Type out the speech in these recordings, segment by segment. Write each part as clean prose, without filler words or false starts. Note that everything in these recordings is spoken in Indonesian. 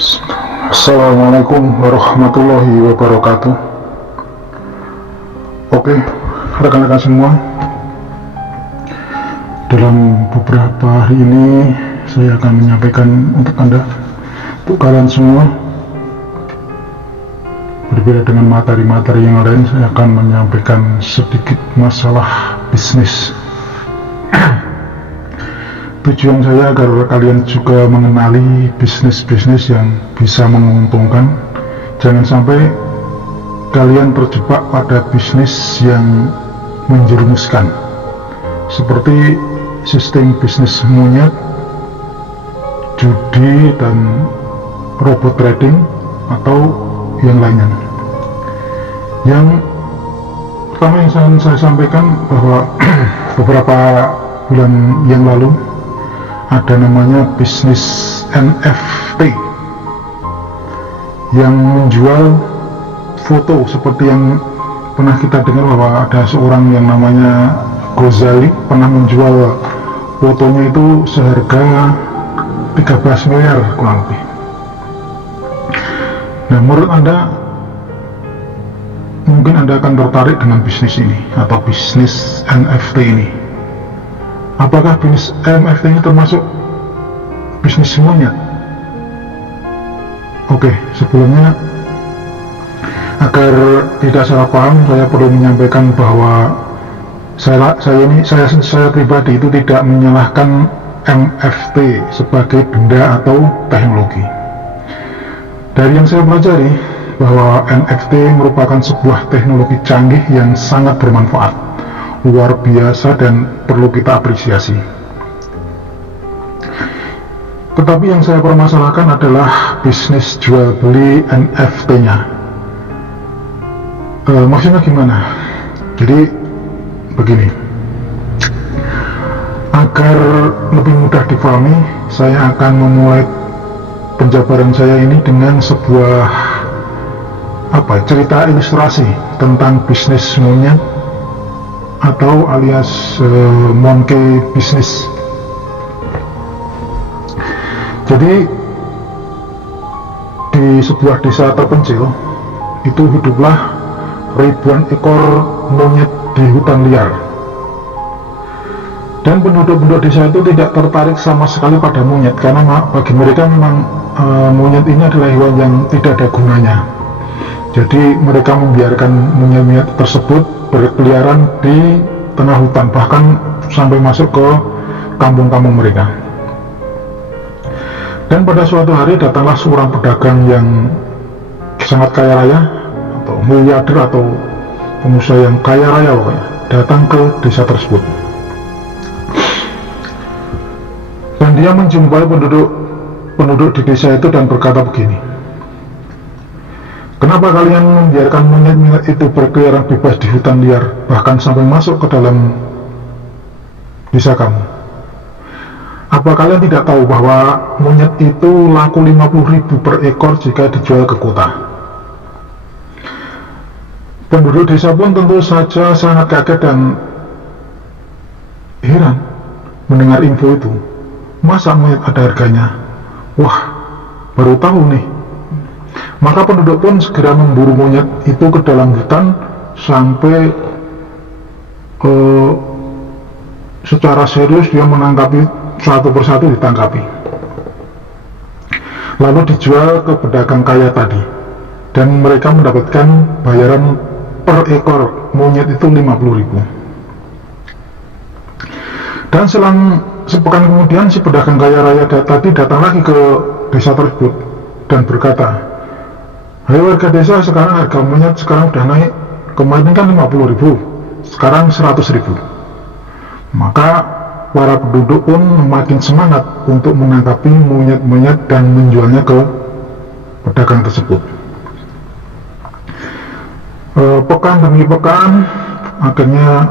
Assalamualaikum warahmatullahi wabarakatuh. Oke, rekan-rekan semua, dalam beberapa hari ini saya akan menyampaikan untuk kalian semua, berbeda dengan materi-materi yang lain, saya akan menyampaikan sedikit masalah bisnis. Tujuan saya agar kalian juga mengenali bisnis-bisnis yang bisa menguntungkan. Jangan sampai kalian terjebak pada bisnis yang menjerumuskan, seperti sistem bisnis monyet, judi, dan robot trading, atau yang lainnya. Yang pertama yang saya sampaikan bahwa beberapa bulan yang lalu ada namanya bisnis NFT yang menjual foto, seperti yang pernah kita dengar bahwa ada seorang yang namanya Ghazali pernah menjual fotonya itu seharga 13 miliar kurang lebih. Nah, menurut Anda, mungkin Anda akan tertarik dengan bisnis ini atau bisnis NFT ini. Apakah bisnis NFT ini termasuk bisnis semuanya? Oke, sebelumnya agar tidak salah paham, saya perlu menyampaikan bahwa saya pribadi itu tidak menyalahkan NFT sebagai benda atau teknologi. Dari yang saya pelajari, bahwa NFT merupakan sebuah teknologi canggih yang sangat bermanfaat, luar biasa, dan perlu kita apresiasi. Tetapi yang saya permasalahkan adalah bisnis jual beli NFT-nya. Maksudnya gimana? Jadi begini, agar lebih mudah difahami, saya akan memulai penjabaran saya ini dengan sebuah cerita ilustrasi tentang bisnis monyet atau alias monkey business. Jadi di sebuah desa terpencil itu hiduplah ribuan ekor monyet di hutan liar, dan penduduk desa itu tidak tertarik sama sekali pada monyet, karena bagi mereka memang monyet ini adalah hewan yang tidak ada gunanya. Jadi mereka membiarkan monyet-monyet tersebut berkeliaran di tengah hutan, bahkan sampai masuk ke kampung-kampung mereka. Dan pada suatu hari datanglah seorang pedagang yang sangat kaya raya, atau miliarder, atau pengusaha yang kaya raya pokoknya, datang ke desa tersebut. Dan dia menjumpai penduduk di desa itu dan berkata begini, "Kenapa kalian membiarkan monyet-monyet itu berkeliaran bebas di hutan liar, bahkan sampai masuk ke dalam desa kamu? Apa kalian tidak tahu bahwa monyet itu laku 50.000 per ekor jika dijual ke kota?" Penduduk desa pun tentu saja sangat kaget dan heran mendengar info itu. Masa monyet ada harganya? Wah, baru tahu nih. Maka penduduk pun segera memburu monyet itu ke dalam hutan sampai secara serius dia menangkapi satu persatu, ditangkapi, lalu dijual ke pedagang kaya tadi, dan mereka mendapatkan bayaran per ekor monyet itu 50.000. Dan selang sepekan kemudian si pedagang kaya raya tadi datang lagi ke desa tersebut dan berkata, "Hai warga desa, sekarang harga monyet sekarang udah naik, kemarin kan 50.000, sekarang 100.000. Maka para penduduk pun makin semangat untuk menangkapi monyet-monyet dan menjualnya ke pedagang tersebut. Pekan demi pekan, akhirnya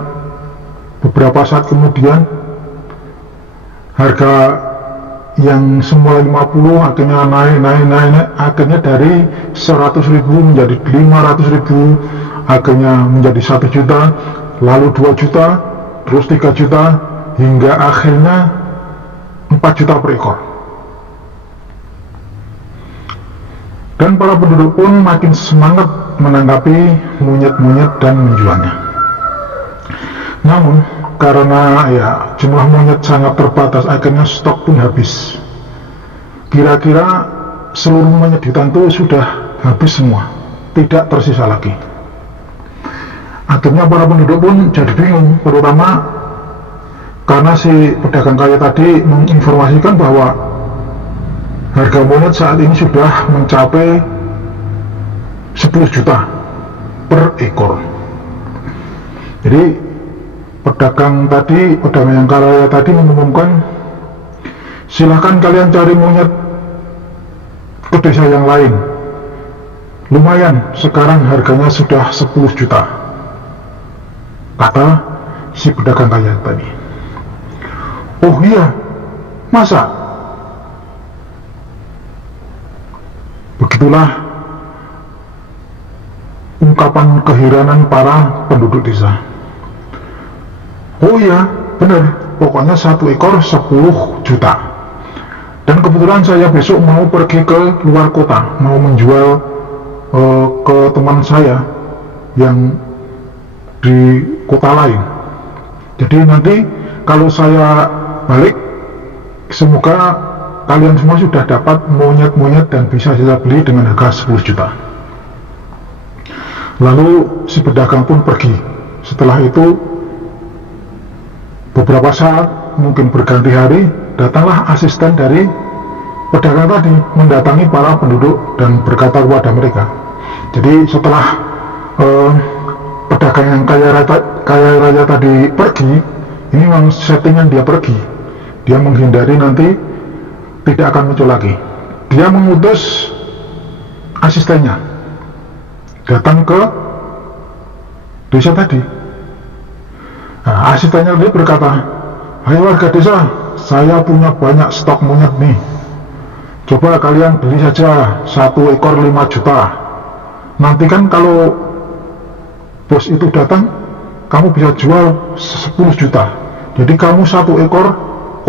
beberapa saat kemudian harga yang semula 50 akhirnya naik, akhirnya dari 100.000 menjadi 500.000, akhirnya menjadi 1 juta, lalu 2 juta, terus 3 juta, hingga akhirnya 4 juta per ekor. Dan para penduduk pun makin semangat menangkapi monyet-monyet dan menjualnya. Namun karena jumlah monyet sangat terbatas, akhirnya stok pun habis. Kira-kira seluruh monyet di hutan itu sudah habis semua, tidak tersisa lagi. Akhirnya para penduduk pun jadi bingung, terutama karena si pedagang kaya tadi menginformasikan bahwa harga monyet saat ini sudah mencapai 10 juta per ekor. Jadi pedagang yang kaya tadi mengumumkan, silahkan kalian cari monyet ke desa yang lain. Lumayan, sekarang harganya sudah 10 juta, kata si pedagang kaya tadi. Oh iya, masa? Begitulah ungkapan keheranan para penduduk desa. Oh iya, benar, pokoknya satu ekor 10 juta. Dan kebetulan saya besok mau pergi ke luar kota, mau menjual ke teman saya yang di kota lain. Jadi nanti kalau saya balik, semoga kalian semua sudah dapat monyet-monyet dan bisa saya beli dengan harga 10 juta. Lalu si pedagang pun pergi. Setelah itu beberapa saat, mungkin berganti hari, datanglah asisten dari pedagang tadi mendatangi para penduduk dan berkata kepada mereka. Jadi setelah pedagang yang kaya raya tadi pergi, ini memang settingan dia pergi. Dia menghindari nanti tidak akan muncul lagi. Dia mengutus asistennya datang ke desa tadi. Nah, asistennya dia berkata, "Hai warga desa, saya punya banyak stok monyet nih. Coba kalian beli saja satu ekor 5 juta. Nanti kan kalau bos itu datang, kamu bisa jual 10 juta. Jadi kamu satu ekor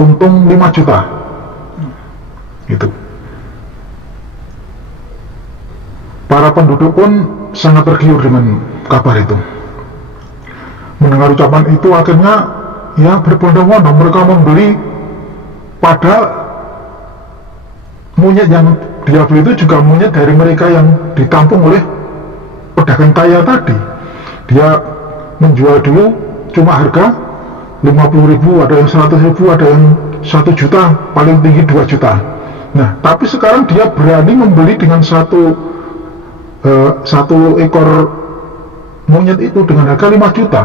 untung 5 juta. Gitu. Para penduduk pun sangat tergiur dengan kabar itu. Mendengar ucapan itu akhirnya berbondong-bondong mereka membeli, pada monyet yang dia beli itu juga monyet dari mereka yang ditampung oleh pedagang kaya tadi. Dia menjual dulu cuma harga 50.000, ada yang 100.000, ada yang 1 juta, paling tinggi 2 juta. Nah, tapi sekarang dia berani membeli dengan satu ekor monyet itu dengan harga 5 juta.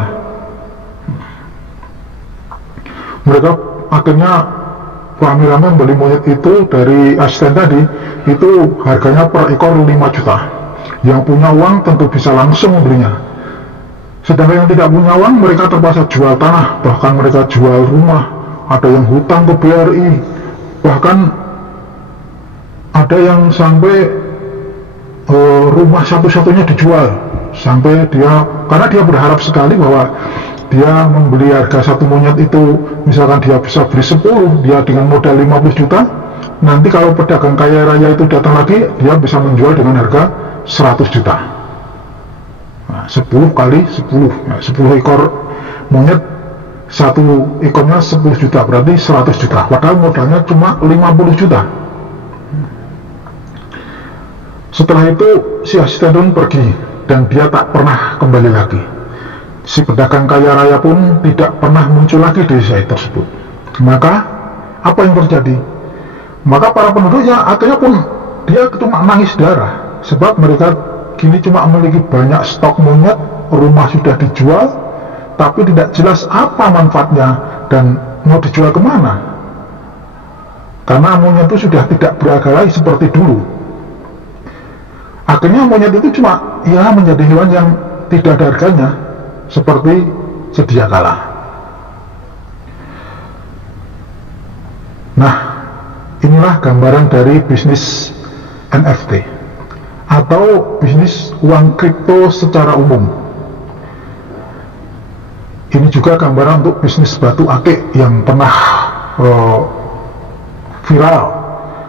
Mereka akhirnya rame-rame membeli monyet itu dari asisten tadi. Itu harganya per ekor 5 juta. Yang punya uang tentu bisa langsung membelinya. Sedangkan yang tidak punya uang, mereka terpaksa jual tanah, bahkan mereka jual rumah. Ada yang hutang ke BRI, bahkan ada yang sampai rumah satu-satunya dijual, sampai karena dia berharap sekali bahwa dia membeli harga satu monyet itu, misalkan dia bisa beli 10, dia dengan modal 50 juta, nanti kalau pedagang kaya raya itu datang lagi, dia bisa menjual dengan harga 100 juta. Nah, 10 kali 10, 10 ekor monyet, satu ekornya 10 juta, berarti 100 juta, padahal modalnya cuma 50 juta. Setelah itu si asisten pergi dan dia tak pernah kembali lagi. Si pedagang kaya raya pun tidak pernah muncul lagi di desa tersebut. Maka apa yang terjadi? Maka para penduduknya akhirnya pun dia cuma nangis darah, sebab mereka kini cuma memiliki banyak stok monyet, rumah sudah dijual, tapi tidak jelas apa manfaatnya dan mau dijual kemana. Karena monyet itu sudah tidak berharga lagi seperti dulu. Akhirnya monyet itu cuma menjadi hewan yang tidak ada harganya seperti sedia kala. Nah, inilah gambaran dari bisnis NFT atau bisnis uang kripto secara umum. Ini juga gambaran untuk bisnis batu akik yang pernah viral.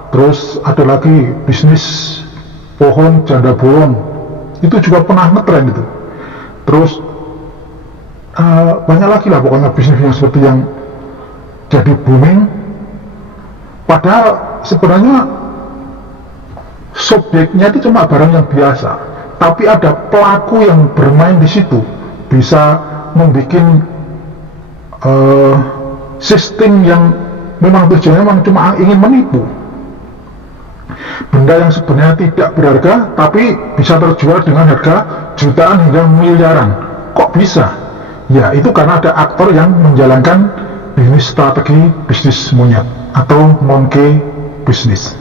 Terus ada lagi bisnis pohon janda bolong, itu juga pernah ngetren itu. Terus banyak lagi lah pokoknya bisnis yang seperti yang jadi booming, padahal sebenarnya subjeknya itu cuma barang yang biasa, tapi ada pelaku yang bermain di situ, bisa membuat sistem yang memang tujuannya memang cuma ingin menipu. Benda yang sebenarnya tidak berharga tapi bisa terjual dengan harga jutaan hingga miliaran. Kok bisa? Ya itu karena ada aktor yang menjalankan bisnis strategi bisnis monyet atau monkey business.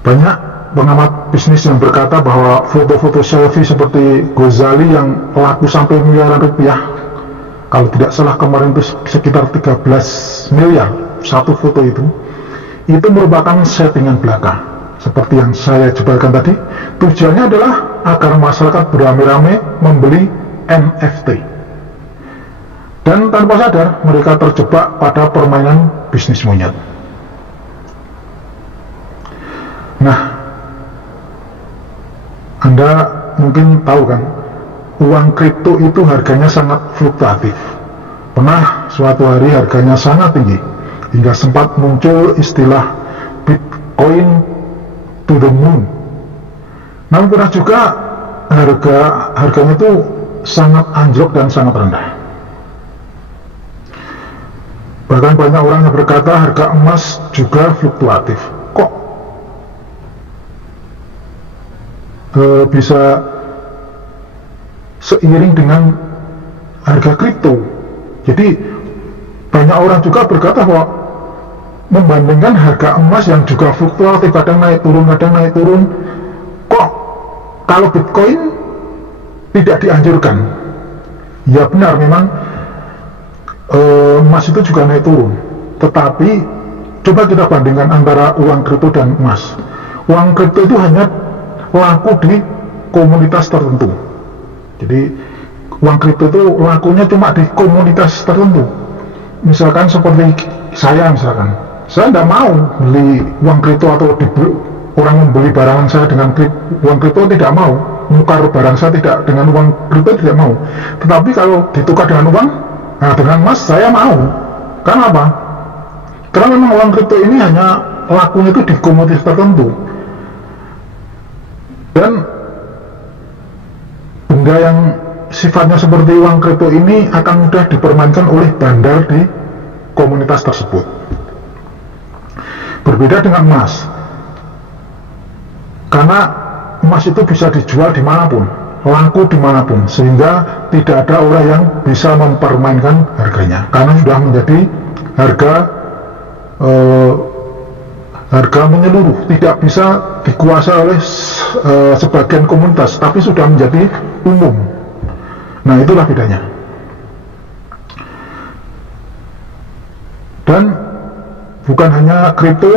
Banyak pengamat bisnis yang berkata bahwa foto-foto selfie seperti Ghazali yang laku sampai miliaran rupiah, kalau tidak salah kemarin itu sekitar 13 miliar satu foto itu merupakan settingan belaka. Seperti yang saya jabarkan tadi, tujuannya adalah agar masyarakat beramai-ramai membeli NFT. Dan tanpa sadar, mereka terjebak pada permainan bisnis monyet. Nah, Anda mungkin tahu kan, uang kripto itu harganya sangat fluktuatif. Pernah suatu hari harganya sangat tinggi, hingga sempat muncul istilah Bitcoin to the moon. Namun pernah juga harganya itu sangat anjlok dan sangat rendah. Bahkan banyak orang yang berkata harga emas juga fluktuatif. Kok bisa seiring dengan harga kripto? Jadi banyak orang juga berkata bahwa membandingkan harga emas yang juga fluktuatif, kadang naik turun, kok kalau Bitcoin tidak dianjurkan? Ya benar, memang emas itu juga naik turun, tetapi coba kita bandingkan antara uang kripto dan emas. Uang kripto itu hanya laku di komunitas tertentu. Jadi uang kripto itu lakunya cuma di komunitas tertentu. Misalkan seperti saya, saya tidak mau beli uang kripto atau orang membeli barang saya dengan uang kripto, tidak mau. Nukar barang saya tidak dengan uang kripto, tidak mau. Tetapi kalau ditukar dengan uang, dengan emas, saya mau. Kenapa? Karena memang uang kripto ini hanya lakunya itu di komunitas tertentu. Dan benda yang sifatnya seperti uang kripto ini akan mudah dipermainkan oleh bandar di komunitas tersebut. Berbeda dengan emas, karena emas itu bisa dijual dimanapun, laku dimanapun, sehingga tidak ada orang yang bisa mempermainkan harganya, karena sudah menjadi harga menyeluruh, tidak bisa dikuasai oleh sebagian komunitas, tapi sudah menjadi umum. Nah, itulah bedanya. Dan bukan hanya kripto,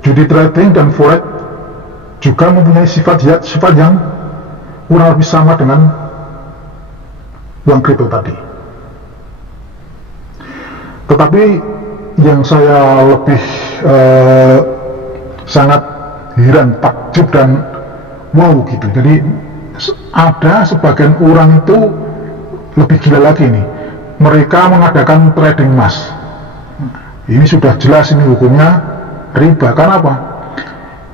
judi trading dan forex juga mempunyai sifat yang kurang lebih sama dengan uang kripto tadi. Tetapi yang saya lebih sangat heran, takjub dan wow gitu. Jadi ada sebagian orang itu lebih gila lagi nih. Mereka mengadakan trading emas. Ini sudah jelas ini hukumnya riba. Karena apa?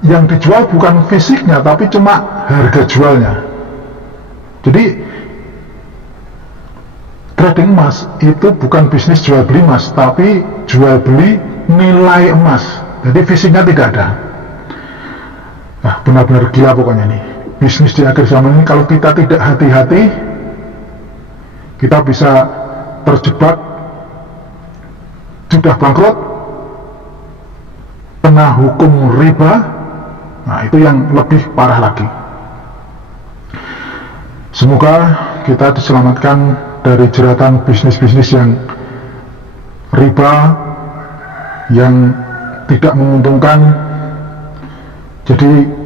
Yang dijual bukan fisiknya, tapi cuma harga jualnya. Jadi trading emas itu bukan bisnis jual beli emas, tapi jual beli nilai emas. Jadi fisiknya tidak ada. Nah, benar-benar gila pokoknya nih. Bisnis di akhir zaman ini kalau kita tidak hati-hati, kita bisa terjebak, sudah bangkrut, kena hukum riba. Nah, itu yang lebih parah lagi. Semoga kita diselamatkan dari jeratan bisnis-bisnis yang riba, yang tidak menguntungkan. Jadi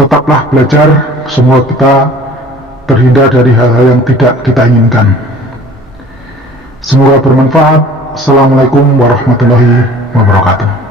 tetaplah belajar, semoga kita terhindar dari hal-hal yang tidak kita inginkan. Semoga bermanfaat. Assalamualaikum warahmatullahi wabarakatuh.